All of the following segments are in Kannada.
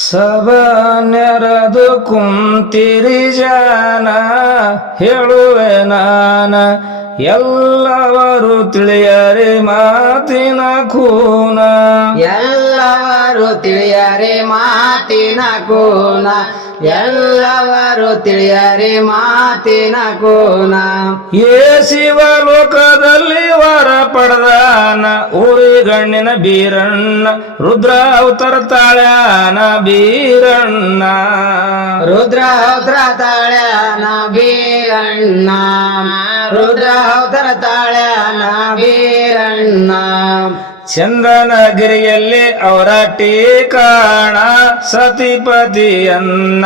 ಸಭಾನ್ಯರದು ಕುಂತಿರಿ ಜಾನ ಹೇಳುವೆ ನಾನ ಎಲ್ಲವರು ತಿಳಿಯರೆ ಮಾತಿನ ಕೂನ ಎಲ್ಲವರು ತಿಳಿಯರೆ ಮಾತಿನ ಕೂನ ಎಲ್ಲವರು ತಿಳಿಯರೆ ಮಾತಿನ ಕೂನ ಏ ಶಿವ ಲೋಕದಲ್ಲಿ ವರ ಪಡೆದಾನ ಊರಿಗಣ್ಣಿನ ಬೀರಣ್ಣ ರುದ್ರ ಅವತಾರ ತಾಳ್ಯಾನ ಬೀರಣ್ಣ ರುದ್ರ ಅವತಾರ ತಾಳ್ಯಾನ ಬೀರಣ್ಣ ರುದ್ರ ಅವತಾರ ತಾಳ್ಯಾನ ಬೀರಣ್ಣ ಚಂದನಗಿರಿಯಲ್ಲಿ ಅವರ ಟೀಕಾಣ ಸತಿಪತಿಯನ್ನ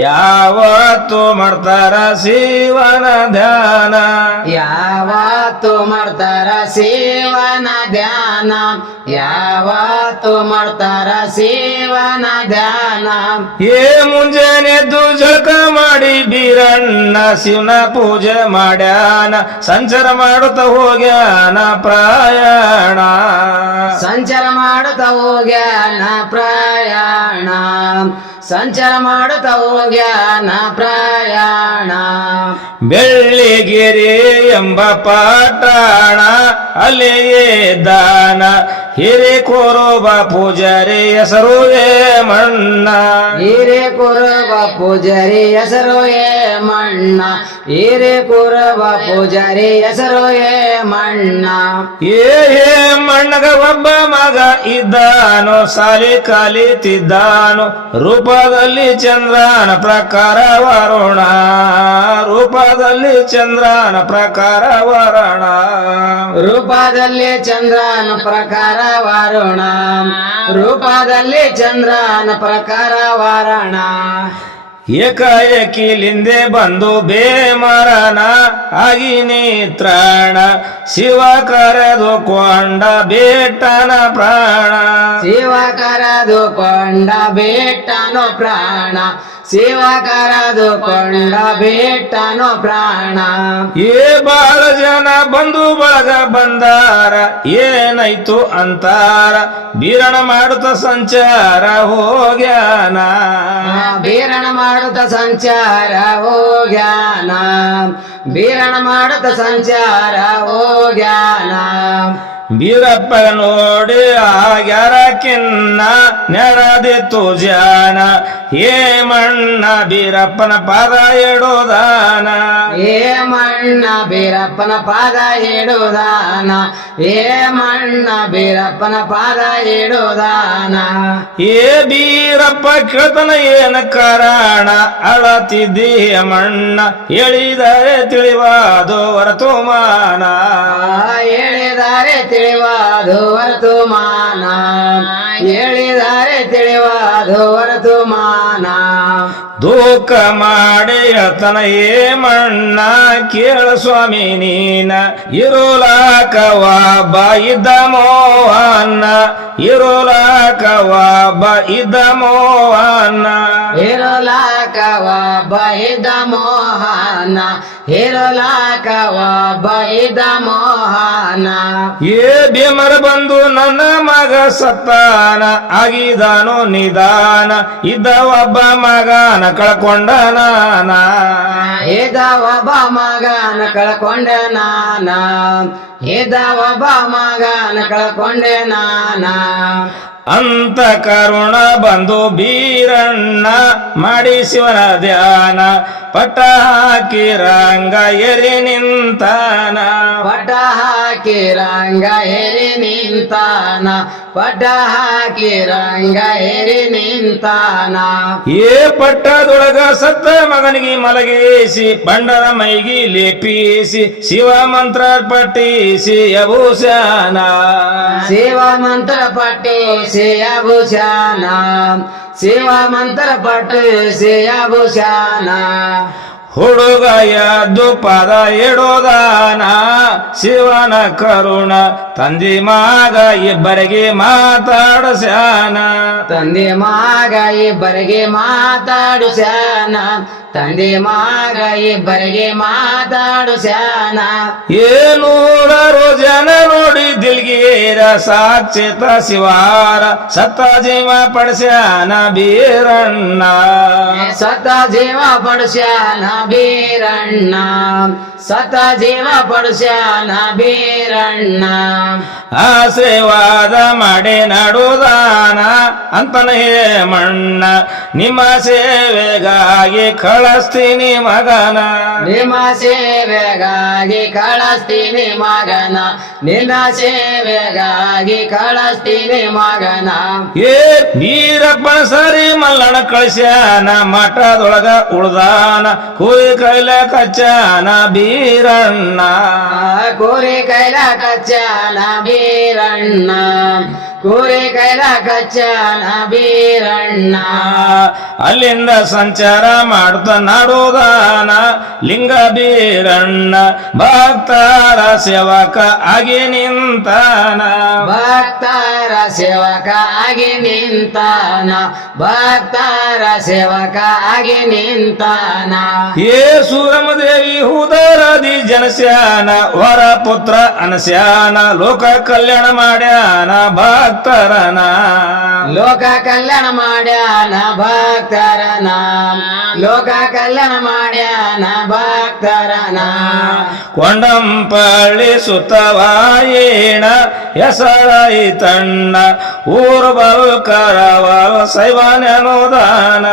ಯಾವತ್ತು ಮಾಡ್ತಾರ ಶಿವನ ಧ್ಯಾನ ಯಾವತ್ತು ಮಾಡ್ತಾರ ಶಿವನ ಧ್ಯಾನ ಯಾವತ್ತು ಮಾಡ್ತಾರ ಶಿವನ ಧ್ಯಾನ ಏ ಮುಂಜಾನೆದ್ದು ಜಳಕ ಮಾಡಿ ಬೀರಣ್ಣ ಶಿವನ ಪೂಜೆ ಮಾಡ್ಯಾನ ಸಂಚಾರ ಮಾಡುತ್ತ ಹೋಗ್ಯಾನ ಪ್ರಯಾಣ ಸಂಚಾರ ಮಾಡುತ್ತ ಹೋಗ್ಯಾನ ಪ್ರಯಾಣ ಸಂಚಾರ ಮಾಡುತ್ತ ಹೋಗ್ಯಾನ ಪ್ರಯಾಣ ಬೆಳ್ಳಿಗೆರೆ ಎಂಬ ಪಟ್ಟಣ ಅಲ್ಲಿಯೇ ದಾನ ಹಿರೇಕೋರೋಬ ಪೂಜಾರಿ ಹೆಸರು ಮಣ್ಣ ಹಿರೇಕುರಬ ಪೂಜಾರಿ ಹೆಸರು ಮಣ್ಣ ಹಿರೇಕುರಬ ಪೂಜಾರಿ ಹೆಸರು ಮಣ್ಣ ಏ ಮಣ್ಣಗ ಒಬ್ಬ ಮಗ ಇದ್ದಾನೋ ಸಾಲಿ ಕಲಿತಿದ್ದಾನೋ ರೂಪದಲ್ಲಿ ಚಂದ್ರನ ಪ್ರಕಾರ ವರುಣ ರೂಪದಲ್ಲಿ ಚಂದ್ರನ ಪ್ರಕಾರ ವರುಣ ರೂಪದಲ್ಲಿ ಚಂದ್ರನ ಪ್ರಕಾರ ವರುಣ ರೂಪದಲ್ಲಿ ಚಂದ್ರನ ಪ್ರಕಾರ ವರುಣ ಏಕಾಏಕಿಲಿಂದೆ ಬಂದು ಬೇಮರನ ಆಗಿ ನೇತ್ರಣ ಶಿವ ಕರೆದು ಕೊಂಡ ಬೇಟನ ಪ್ರಾಣ ಶಿವ ಕರೆದು ಕೊಂಡ ಬೇಟನು ಪ್ರಾಣ ಶಿವ ಕರೆದು ಕೊಂಡ ಬೇಟನು ಪ್ರಾಣ ಏ ಬಾಳ ಜನ ಬಂದು ಬಳಗ ಬಂದಾರ ಏನಾಯ್ತು ಅಂತಾರ ಬೀರಣ ಮಾಡುತ್ತ ಸಂಚಾರ ಹೋಗ್ಯಾನ ಬೀರಣ ಮಾಡುತ್ತ ಸಂಚಾರ ಹೋಗ್ಯಾನ ಬೀರಣ ಮಾಡುತ್ತ ಸಂಚಾರ ಹೋಗ್ಯಾನ ಬೀರಪ್ಪ ನೋಡಿ ಆಗ್ಯಾರ ಕಿನ್ನ ನೆರದಿತ್ತು ಜಾನ ಏ ಮಣ್ಣ ಬೀರಪ್ಪನ ಪಾದ ಇಡೋದಾನ ಏ ಮಣ್ಣ ಬೀರಪ್ಪನ ಪಾದ ಇಡುದಾನ ಏ ಮಣ್ಣ ಬೀರಪ್ಪನ ಪಾದ ಇಡುದಾನ ಏ ಬೀರಪ್ಪ ಕೇಳ್ತನ ಏನ ಕಾರಣ ಅಳತಿದ್ದೀಯ ಮಣ್ಣ ಹೇಳಿದರೆ ತಿಳಿವಾದು ವರ್ತಮಾನ ಹೇಳಿದರೆ ತಿಳಿವಾದು ವರ್ತಮಾನ ಹೇಳಿದರೆ ತಿಳಿವಾದು ವರ್ತಮಾನ ದುಃಖ ಮಾಡಿ ಹೇಳ್ತಾನ ಏ ಮಣ್ಣ ಕೇಳ ಸ್ವಾಮಿ ನೀನ ಇರುಲಾಕ ಒಬ್ಬ ಇದ್ದ ಮೋಹನ್ನ ಇರುಲಾಕ ಒಬ್ಬ ಇದ್ದ ಮೋಹನ್ನ ಹಿರುಲಾಕ ಒಬ್ಬ ಇದ್ದ ಮೋಹನ ಹಿರುಲಾಕ ಒಬ್ಬ ಇದ್ದ ಮೋಹನ ಏ ಭೀಮರ ಬಂದು ನನ್ನ ಮಗ ಸತ್ತಾನ ಆಗಿದಾನು ನಿಧಾನ ಇದ್ದ ಒಬ್ಬ ಮಗನ ಕಳ್ಕೊಂಡ ನಾನ ಇದ್ದ ಒಬ್ಬ ಮಗನ ಕಳ್ಕೊಂಡೆ ನಾನ ಇದ್ದ ಒಬ್ಬ ಮಗನ ಕಳ್ಕೊಂಡೆ ನಾನ ಅಂತ ಕರುಣ ಬಂದು ಬೀರಣ್ಣ ಮಾಡಿ ಶಿವನ ಧ್ಯಾನ ಪಟ್ಟ ಹಾಕಿ ರಂಗ ಎರಿ ನಿಂತಾನ ಪಟ ಹಾಕಿ ರಂಗ ಹೇರಿ ನಿಂತಾನ ಪಟ ಹಾಕಿ ರಂಗ ಹೇರಿ ನಿಂತಾನ ಏ ಪಟ್ಟದೊಳಗ ಸತ್ತ ಮಗನಿಗೆ ಮಲಗಿಸಿ ಬಂಡರ ಮೈಗಿ ಲೇಪಿಸಿ ಶಿವ ಮಂತ್ರ ಪಟ್ಟಿಸಿ ಅಭೂಷಣ ಶಿವ ಮಂತ್ರ ಪಟ್ಟಿಸಿ ಅಭೂಷಣ ಶಿವ ಮಂತ್ರ ಪಟ್ಟಿಸಿ ಅಭೂಷಣ ಹುಡುಗ ಎದ್ದು ಪದ ಇಡೋದಾನ ಶಿವನ ಕರುಣ ತಂದಿ ಮಗ ಇಬ್ಬರಿಗೆ ಮಾತಾಡಸ್ಯಾನ ತಂದೆ ಮಗ ಇಬ್ಬರಿಗೆ ಮಾತಾಡಿಸ್ಯಾನ ತಂದೆ ಮಗ ಇಬ್ಬರಿಗೆ ಮಾತಾಡುಸ್ಯಾನ ಏನೂರಾರು ಜನ ನೋಡಿ ದಿಲ್ಗೀರ ಸಾಕ್ಷಿತ ಶಿವಾರ ಸತ್ತ ಜೀವ ಪಡಿಸ್ಯಾನ ಬೀರಣ್ಣ ಸತ ಜೀವ ಪಡುಸ್ಯಾನ ಬೀರಣ್ಣ ಸತ ಜೀವ ಪಡುಸ್ಯಾನ ಬೀರಣ್ಣ ಆಶೀರ್ವಾದ ಮಾಡಿ ನಡುದಾನ ಅಂತನ ಹೇಮಣ್ಣ ನಿಮ್ಮ ಸೇವೆಗಾಗಿ ಕಳಿಸ್ತೀನಿ ಮಗನ ನಿಮ್ಮ ಸೇವೆಗಾಗಿ ಕಳಿಸ್ತೀನಿ ಮಗನ ನಿನ್ನ ಸೇವೆಗಾಗಿ ಕಳಿಸ್ತೀನಿ ಮಗನ ಏ ವೀರಪ್ಪ ಸರಿ ಮಲ್ಲಣ ಕಳಿಸ್ಯಾನ ಮಠದೊಳಗ ಉಳ್ದಾನ ಕೂಲಿ ಕೈಲ ಕಚ್ಚಾನ ಬೀರಣ್ಣ ಕೋರಿ ಕೈಲ ಕಚ್ಚಾನ ಬೀರಣ್ಣ ಕೋರಿ ಕೈಲ ಕಚ್ಚಾನ ಬೀರಣ್ಣ ಅಲ್ಲಿಂದ ಸಂಚಾರ ಮಾಡ್ತಾ ನಾಡೋದಾನ ಲಿಂಗ ಬೀರಣ್ಣ ಭಕ್ತರ ಸೇವಕ ಆಗಿ ನಿಂತಾನ ಭಕ್ತರ ಸೇವಕ ಆಗಿ ನಿಂತಾನ ಭಕ್ತರ ಸೇವಕ ಆಗಿ ನಿಂತಾನ ಏ ಸೂರಮದೇವಿ ಹುದರದಿ ಜನಸ್ಯಾನ ವರ ಪುತ್ರ ಅನಸ್ಯಾನ ಲೋಕ ಕಲ್ಯಾಣ ಮಾಡ್ಯಾನ ಭಕ್ತರನ ಲೋಕ ಕಲ್ಯಾಣ ಮಾಡ್ಯಾನ ಭಕ್ತರನ ಲೋಕ ಕಲ್ಯಾಣ ಮಾಡ್ಯಾನ ಭಕ್ತರನ ಕೊಂಡಂಪಳ್ಳಿ ಸುತ್ತವಾಯೇಣ ಹೆಸರಾಯಿತಣ್ಣ ಊರು ಬಲ್ಕರವಲ್ ಸೈವನೆನುದಾನ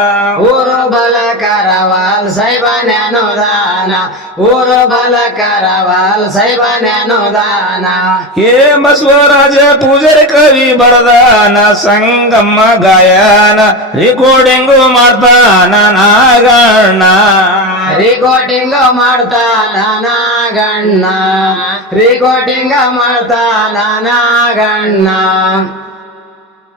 ಊರು ಬಲ ಕರವಾಲ್ ಸೈಬನೆನುದಾನ ಊರು ಬಲ ಕರವಾಲ್ ಸೈಬನೆನುದಾನ ಏ ಬಸವರಾಜ ಪೂಜಾರಿ ಕವಿ ಬಡದಾನ ಸಂಗಮ್ಮ ಗಾಯನ ರೆಕಾರ್ಡಿಂಗು ಮಾಡ್ತಾನ ನಾಗಣ್ಣ ರಿಕಾರ್ಡಿಂಗ್ ಮಾಡ್ತಾನ ನಾಗಣ್ಣ ರಿಕಾರ್ಡಿಂಗ್ ಮಾಡ್ತಾನ ನಾಗಣ್ಣ